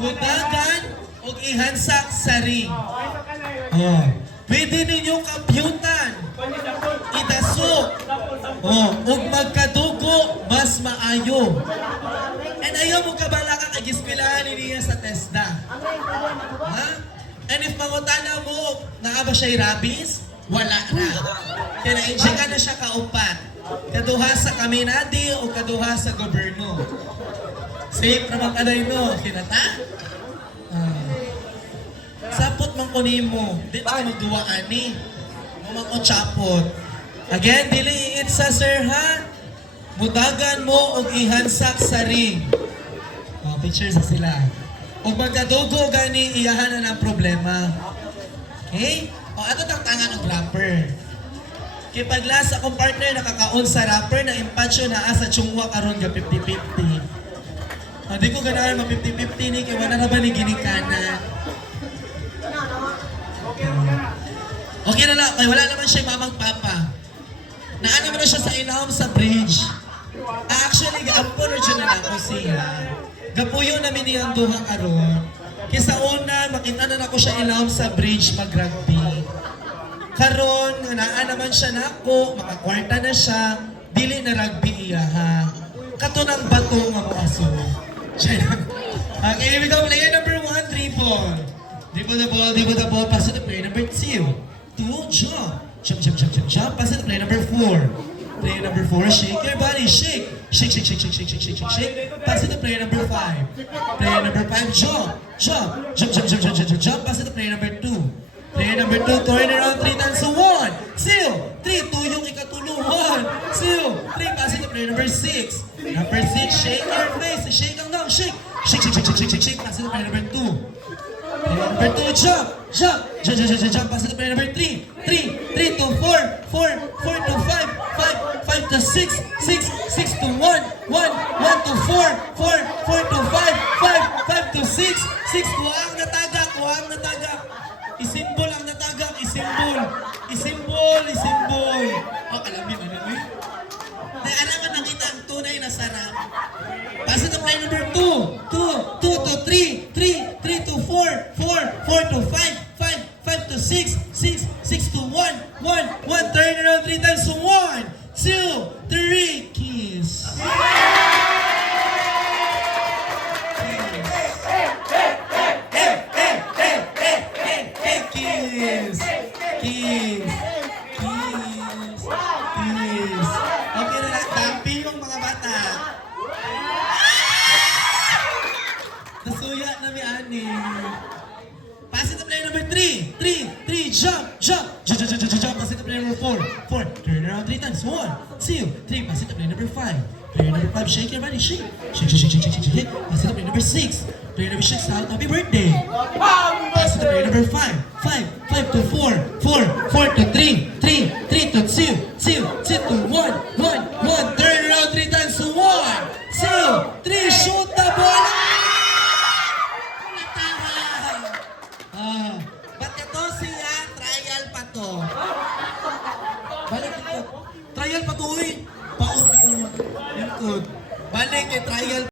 Mudagan o ihansak sa ring. Oh. Pwede ninyong kampyutan. Idasok. Oh. Ug magkadugo, mas maayo. And ayaw mo kabala ka kag-eskwelahan niya sa TESDA. Ha? And if mangutana mo, naa ba siya'y rabies? Wala na. Kaya na-inject ka na siya kaupat. Kaduha sa kaminadi o kaduha sa gobyerno. Safe naman ka na no. Kinata? Sapot man kunin mo. Di ka magduwaan ni. Mamang-o-chapot. Again, dili iit sa sir ha. Mudagan mo o ihansak sa ring. Oh, picture sa sila. O magkadugo gani, iyahan na ng problema. Okay? O, ato tangan ng rapper. Kaya paglas akong partner nakakaon sa rapper na impatsyo na sa chungwa karon ga 50-50. Hindi ko ganahan ma 50-50 ni kaya wala na ba ni ginikana. Okay na lang, kaya wala naman siya mamang papa. Naan naman na siya sa inahom sa bridge. Actually, gaampo na siya na ako siya. Gapuyo namin niyang duha karon. Kaya sa una, makita na ako siya inahom sa bridge mag-rugby. Karon, naan naman siya na ako, makakwarta na siya, dili na rugby iya ha. Kato ng bato nga mo aso. Okay, here we go. Player number 1, dribble. Dribble the ball, pass to the player number 2. 2, jump. Jump, pass to the player number 4. Player number 4, shake your body, shake. Shake. Pass to the player number 5. Player number 5, jump. Jump, pass to the player number 2. Player number 2, turn around 3 times. So 1, 2, 3, tuyong ikatulo. 1, 2, 3, pass it to player number 6. Number 6, shake your face. Shake ang down, shake. Shake, pass it to player number 2. Player number 2, jump. Pass it to player number 3. 3 to 4 to 5 to 6 to 1 to 4 to 5 to 6 kuwang nataga. Isimbol ang natagak, isimbol. O, kalami man yun eh. Naalaman nakita ang tunay na sarap. Pass it to play number 2 to 3 to 4 to 5 to 6 to 1 turn around 3 times. So 1, 2, 3, kiss. Kiss. Okay na lang, dampi yung mga bata. Nasuya na mi ani. Pass it to player number 3. Jump. Pass it to player number 4. Turn around 3 times. 1, 2, 3. Pass it to player number 5. Player number 5, shake your body, shake. Pass it to player number 6. Player number 6, happy birthday. Pass it to player number 5 to 4 to 3 to 2 to 1 turn around 3 times. So 1, 2, 3, shoot the ball. Ba't ito siya trial pa to? Balik ito. Trial pa to, uy. Paot ito. Balik kay trial